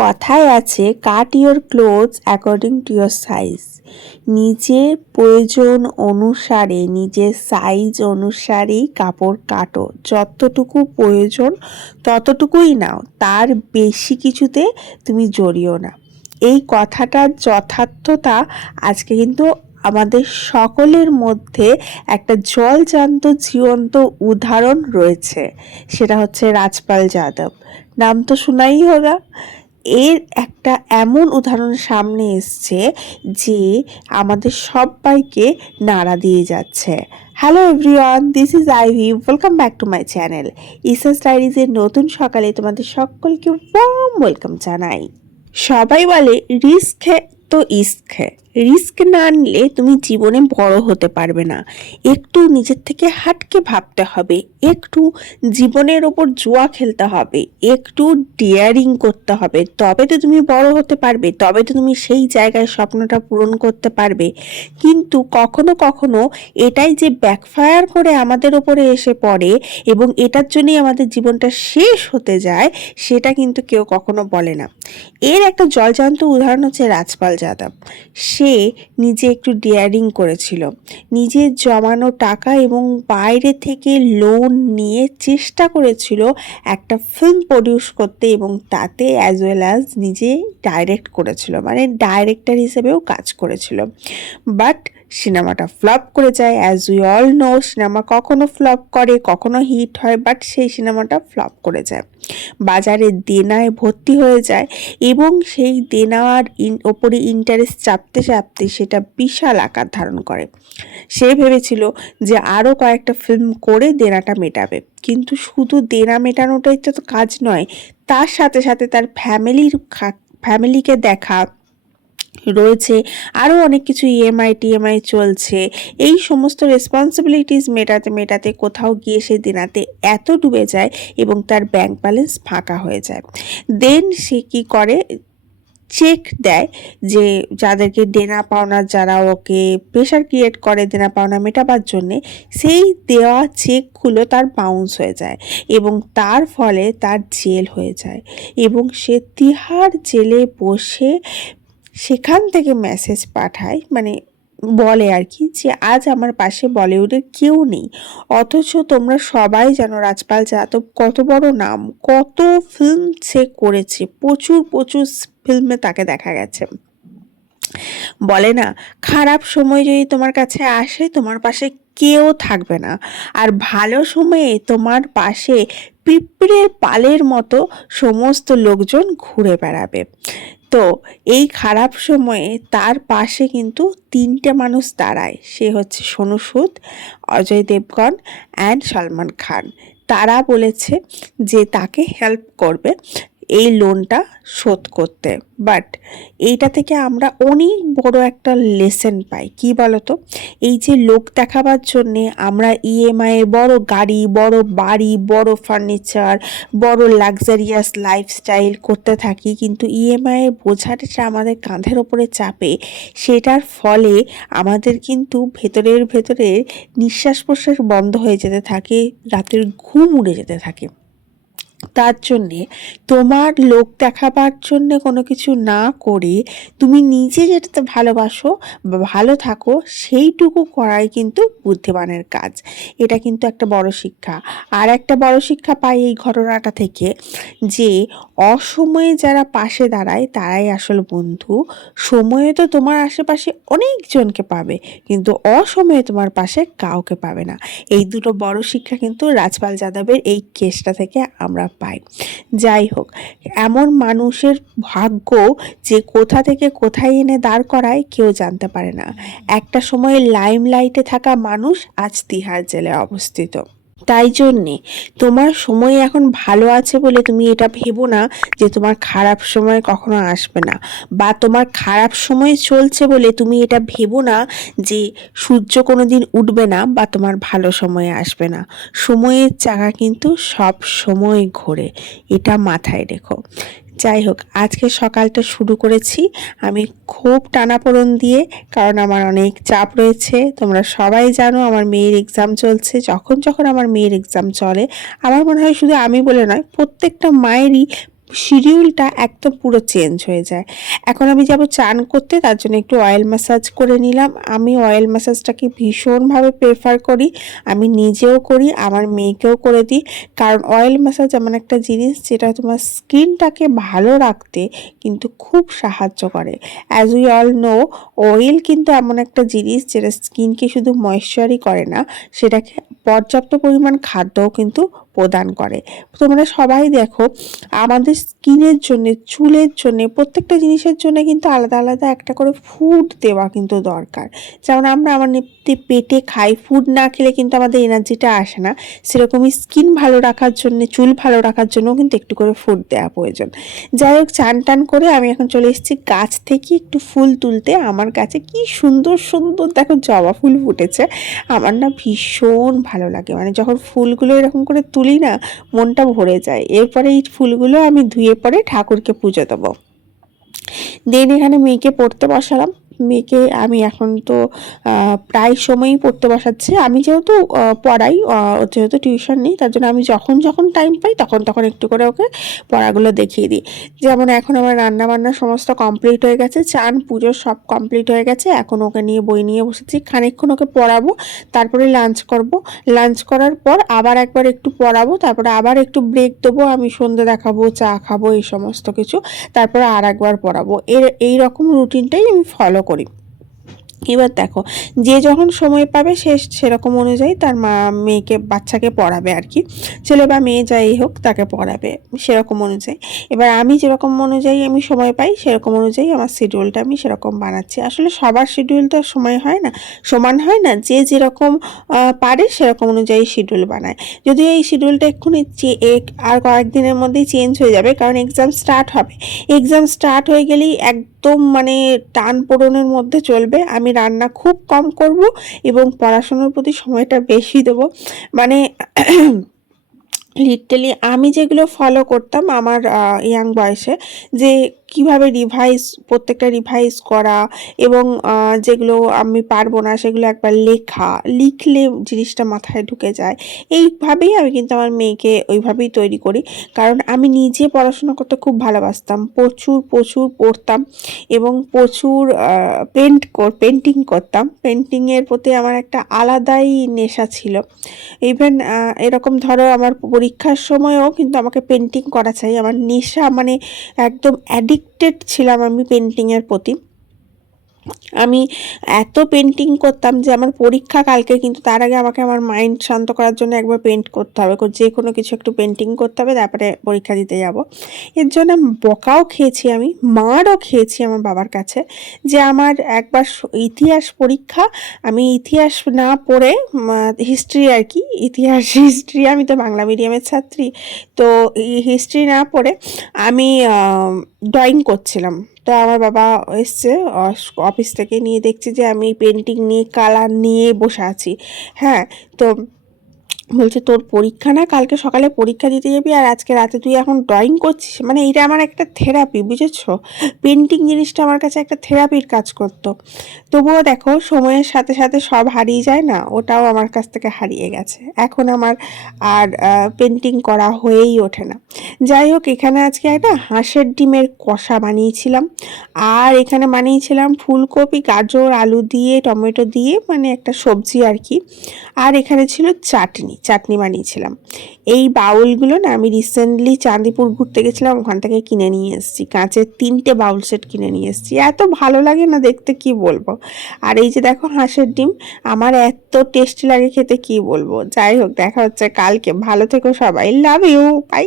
কথায় আছে cut your clothes according to your size. নিজের প্রয়োজন অনুসারে নিজের সাইজ অনুসারেই কাপড় কাটো। যতটুকু প্রয়োজন ততটুকুই নাও, তার বেশি কিছুতে তুমি জড়িও না। এই কথাটার যথার্থতা আজকে কিন্তু আমাদের সকলের মধ্যে একটা জলজান্ত জীবন্ত উদাহরণ রয়েছে, সেটা হচ্ছে রাজপাল যাদব। নাম তো শোনাই হোগা। এর একটা এমন উদাহরণ সামনে এসছে যে আমাদের সবাইকে নাড়া দিয়ে যাচ্ছে। Hello everyone, this is Ivy, welcome back to my channel ইসাস ডায়েরিজের নতুন সকালে তোমাদের সকলকে ওয়ার্ম ওয়েলকাম জানাই। সবাই বলে রিস্ক হ্যাঁ তো ইস্ক হ্যাঁ, রিস্ক না নিলে তুমি জীবনে বড় হতে পারবে না। একটু নিজের থেকে হাটকে ভাবতে হবে, একটু জীবনের ওপর জুয়া খেলতে হবে, একটু ডেয়ারিং করতে হবে, তবে তো তুমি বড় হতে পারবে, তবে তো তুমি সেই জায়গায় স্বপ্নটা পূরণ করতে পারবে। কিন্তু কখনো কখনো এটাই যে ব্যাকফায়ার করে আমাদের ওপরে এসে পড়ে এবং এটার জন্যই আমাদের জীবনটা শেষ হতে যায়, সেটা কিন্তু কেউ কখনো বলে না। এর একটা জলজান্ত উদাহরণ হচ্ছে রাজপাল যাদব। সে নিজে একটু ডেয়ারিং করেছিল, নিজের জমানো টাকা এবং বাইরে থেকে লোন নিয়ে চেষ্টা করেছিল একটা ফিল্ম প্রডিউস করতে এবং তাতে অ্যাজ ওয়েল অ্যাজ নিজে ডাইরেক্ট করেছিল, মানে ডাইরেক্টর হিসেবেও কাজ করেছিল। বাট সিনেমাটা ফ্লপ করে যায়। As we all know, cinema কখনো ফ্লপ করে কখনো হিট হয়, বাট সেই সিনেমাটা ফ্লপ করে যায়, বাজারে দেনায় ভর্তি হয়ে যায় এবং সেই দেনার ওপরে ইন্টারেস্ট চাপতে চাপতে সেটা বিশাল আকার ধারণ করে। সে ভেবেছিল যে আরও কয়েকটা ফিল্ম করে দেনাটা মেটাবে, কিন্তু শুধু দেনা মেটানোটাই তো কাজ নয়, তার সাথে সাথে তার ফ্যামিলিকে দেখা রয়েছে, আরও অনেক কিছু টিএমআই চলছে। এই সমস্ত রেসপন্সিবিলিটিস মেটাতে মেটাতে কোথাও গিয়ে সে দেনাতে এত ডুবে যায় এবং তার ব্যাংক ব্যালেন্স ফাঁকা হয়ে যায়। দেন সে কি করে, চেক দেয় যে যাদেরকে দেনা পাওনা, যারা ওকে প্রেশার ক্রিয়েট করে দেনা পাওনা মেটাবার জন্যে, সেই দেওয়া চেকগুলো তার বাউন্স হয়ে যায় এবং তার ফলে তার জেল হয়ে যায় এবং সে তিহার জেলে বসে সেখান থেকে মেসেজ পাঠায়, মানে বলে আর কি, যে আজ আমার পাশে বলিউডের কেউ নেই। অথচ তোমরা সবাই জানো রাজপাল যাদব কত বড় নাম, কত ফিল্ম সে করেছে, প্রচুর প্রচুর ফিল্মে তাকে দেখা গেছে। বলে না, খারাপ সময় যদি তোমার কাছে আসে তোমার পাশে কেউ থাকবে না, আর ভালো সময়ে তোমার পাশে পিঁপড়ের পালের মতো সমস্ত লোকজন ঘুরে বেড়াবে। তো এই খারাপ সময়ে তার পাশে কিন্তু তিনটে মানুষ দাঁড়ায়, সে হচ্ছে সোনু সুদ, অজয় দেবগন অ্যান্ড সলমান খান। তারা বলেছে যে তাকে হেল্প করবে এই লোনটা শোধ করতে। বাট এইটা থেকে আমরা অনেক বড় একটা লেসন পাই, কি বলতো, এই যে লোক দেখাবার জন্যে আমরা ইএমআই বড় গাড়ি, বড় বাড়ি, বড় ফার্নিচার, বড় লাক্সারিয়াস লাইফস্টাইল করতে থাকি, কিন্তু ইএমআই এর বোঝাটা আমাদের কাঁধের ওপরে চাপে, সেটার ফলে আমাদের কিন্তু ভেতরে নিঃশ্বাস প্রশ্বাস বন্ধ হয়ে যেতে থাকে, রাতের ঘুম উড়ে যেতে থাকে। তার জন্যে তোমার লোক দেখাবার জন্যে কোনো কিছু না করে তুমি নিজে যেটাতে ভালোবাসো বা ভালো থাকো সেইটুকু করাই কিন্তু বুদ্ধিমানের কাজ। এটা কিন্তু একটা বড় শিক্ষা। আর একটা বড় শিক্ষা পাই এই ঘটনাটা থেকে, যে অসময়ে যারা পাশে দাঁড়ায় তারাই আসল বন্ধু। সময়ে তো তোমার আশেপাশে অনেকজনকে পাবে, কিন্তু অসময়ে তোমার পাশে কাউকে পাবে না। এই দুটো বড় শিক্ষা কিন্তু রাজপাল যাদবের এই কেসটা থেকে আমরা পাই। যাই হোক, এমন মানুষের ভাগ্য যে কোথা থেকে কোথায় এনে দাঁড় করায় কেউ জানতে পারে না। একটা সময়ে লাইমলাইটে থাকা মানুষ আজ তিহার জেলে অবস্থিত। তাই জন্যে তোমার সময় এখন ভালো আছে বলে তুমি এটা ভেবো না যে তোমার খারাপ সময় কখনো আসবে না, বা তোমার খারাপ সময় চলছে বলে তুমি এটা ভেবো না যে সূর্য কোনো দিন উঠবে না বা তোমার ভালো সময় আসবে না। সময়ের চাকা কিন্তু সব সময় ঘোরে, এটা মাথায় রেখো। যাই হোক, আজকে সকালটা শুরু করেছি আমি খুব টানাপোড়েন দিয়ে, কারণ আমার অনেক চাপ রয়েছে। তোমরা সবাই জানো আমার মেয়ের এক্সাম চলছে। যখন যখন আমার মেয়ের এক্সাম চলে, আমার মনে হয় শুধু আমি বলে নয়, প্রত্যেকটা মায়েরই শিডিউলটা একদম পুরো চেঞ্জ হয়ে যায়। এখন আমি যাব চান করতে, তার জন্য একটু অয়েল ম্যাসাজ করে নিলাম। আমি অয়েল ম্যাসাজটাকে ভীষণভাবে প্রেফার করি, আমি নিজেও করি, আমার মেয়েকেও করে দিই। কারণ অয়েল ম্যাসাজ এমন একটা জিনিস যেটা তোমার স্কিনটাকে ভালো রাখতে কিন্তু খুব সাহায্য করে। As we all know, oil কিন্তু এমন একটা জিনিস যেটা স্কিনকে শুধু ময়েশ্চারই করে না, সেটাকে পর্যাপ্ত পরিমাণ খাদ্যও কিন্তু প্রদান করে। তোমরা সবাই দেখো আমাদের স্কিনের জন্য, চুলের জন্য, প্রত্যেকটা জিনিসের জন্য কিন্তু আলাদা আলাদা একটা করে ফুড দেওয়া কিন্তু দরকার। যেমন আমরা আমাদের পেটে খাই, ফুড না খেলে কিন্তু আমাদের এনার্জিটা আসে না, সেরকমই স্কিন ভালো রাখার জন্য, চুল ভালো রাখার জন্যও কিন্তু একটু করে ফুড দেওয়া প্রয়োজন। যাই হোক, চান টান করে আমি এখন চলে এসেছি গাছ থেকে একটু ফুল তুলতে। আমার গাছে কি সুন্দর সুন্দর দেখো জবা ফুল ফুটেছে, আমার না ভীষণ ভালো লাগে। মানে যখন ফুলগুলো এরকম করে তুলি না, মনটা ভরে যায়। এরপরে এই ফুলগুলো আমি ধুয়ে পরে ঠাকুরকে পুজো দেবো। দেন এখানে মেয়েকে পড়তে বসালাম। মেয়েকে আমি এখন তো প্রায় সময়ই পড়তে বসাচ্ছি। আমি যেহেতু পড়াই, যেহেতু টিউশন নেই, তার জন্য আমি যখন যখন টাইম পাই তখন তখন একটু করে ওকে পড়াগুলো দেখিয়ে দিই। যেমন এখন আমার রান্না বান্না সমস্ত কমপ্লিট হয়ে গেছে, চান পুজো সব কমপ্লিট হয়ে গেছে। এখন ওকে নিয়ে বই নিয়ে বসেছি, খানিকক্ষণ ওকে পড়াবো, তারপরে লাঞ্চ করব। লাঞ্চ করার পর আবার একবার একটু পড়াবো, তারপরে আবার একটু ব্রেক দেবো, আমি সন্ধ্যে দেখাবো, চা খাবো, এই সমস্ত কিছু। তারপরে আর একবার পড়াবো। এই রকম রুটিনটাই আমি ফলো করি। এবার দেখো, যে যখন সময় পাবে সে সেরকম অনুযায়ী তার মেয়েকে, বাচ্চাকে পড়াবে আর কি, ছেলে বা মেয়ে যাই হোক তাকে পড়াবে সেরকম অনুযায়ী। এবার আমি যেরকম অনুযায়ী আমি সময় পাই সেরকম অনুযায়ী আমার শিডিউলটা আমি সেরকম বানাচ্ছি। আসলে সবার শিডিউল তো সময় হয় না, সমান হয় না, যে যেরকম পারে সেরকম অনুযায়ী শিডিউল বানায়। যদিও এই শিডিউলটা এক্ষুনি আর কয়েকদিনের মধ্যেই চেঞ্জ হয়ে যাবে, কারণ এক্সাম স্টার্ট হবে। এক্সাম স্টার্ট হয়ে গেলেই একদম মানে টান পোড়েনের মধ্যে চলবে। আমি রান্না খুব কম করব এবং পড়াশোনার প্রতি সময়টা বেশি দেবো। মানে লিটারালি আমি যেগুলো ফলো করতাম আমার ইয়াং বয়সে, যে কিভাবে প্রত্যেকটা রিভাইজ করা, এবং যেগুলো আমি পারবো না সেগুলো একবার লিখলে জিনিসটা মাথায় ঢুকে যায়, এইভাবেই আমি কিন্তু আমার মেয়েকে ওইভাবেই তৈরি করি। কারণ আমি নিজে পড়াশোনা করতে খুব ভালোবাসতাম, প্রচুর প্রচুর পড়তাম এবং প্রচুর পেন্টিং করতাম। পেন্টিংয়ের প্রতি আমার একটা আলাদাই নেশা ছিল। ইভেন এরকম ধরো আমার পরীক্ষার সময়ও কিন্তু আমাকে পেন্টিং করা চাই, আমার নেশা, মানে একদম অ্যাডিক্টেড ছিলাম আমি পেন্টিংয়ের প্রতি। আমি এত পেন্টিং করতাম যে আমার পরীক্ষা কালকে, কিন্তু তার আগে আমাকে আমার মাইন্ড শান্ত করার জন্য একবার পেন্ট করতে হবে, যে কোনো কিছু একটু পেন্টিং করতে হবে, তারপরে পরীক্ষা দিতে যাব। এর জন্য বকাও খেয়েছি, আমি মারও খেয়েছি আমার বাবার কাছে, যে আমার একবার ইতিহাস পরীক্ষা, আমি ইতিহাস না পড়ে, হিস্ট্রি আর কি, হিস্ট্রি, আমি তো বাংলা মিডিয়ামের ছাত্রী, তো হিস্ট্রি না পড়ে আমি ড্রয়িং করছিলাম। তো আমার বাবা এসছে অফিস থেকে, নিয়ে দেখছে যে আমি পেন্টিং নিয়ে, কালার নিয়ে বসে আছি। হ্যাঁ, তো বলছে তোর পরীক্ষা না, কালকে সকালে পরীক্ষা দিতে যাবি আর আজকে রাতে তুই এখন ড্রয়িং করছিস। মানে এটা আমার একটা থেরাপি, বুঝেছো? পেন্টিং জিনিসটা আমার কাছে একটা থেরাপির কাজ করতো। তবুও দেখো সময়ের সাথে সাথে সব হারিয়ে যায় না, ওটাও আমার কাছ থেকে হারিয়ে গেছে। এখন আমার আর পেন্টিং করা হয়েই ওঠে না। যাই হোক, এখানে আজকে একটা হাঁসের ডিমের কষা বানিয়েছিলাম, আর এখানে বানিয়েছিলাম ফুলকপি, গাজর, আলু দিয়ে, টমেটো দিয়ে, মানে একটা সবজি আর কি। আর এখানে ছিল চাটনি বানিয়েছিলাম। এই বাউলগুলো না আমি রিসেন্টলি চাঁদিপুর ঘুরতে গেছিলাম, ওখান থেকে কিনে নিয়ে এসেছি, কাঁচের 3টে বাউল সেট কিনে নিয়ে এসেছি। এত ভালো লাগে না দেখতে, কি বলবো। আর এই যে দেখো হাঁসের ডিম, আমার এত টেস্টি লাগে খেতে, কি বলবো। যাই হোক, দেখা হচ্ছে কালকে। ভালো থেকো সবাই, লাভ ইউ, বাই।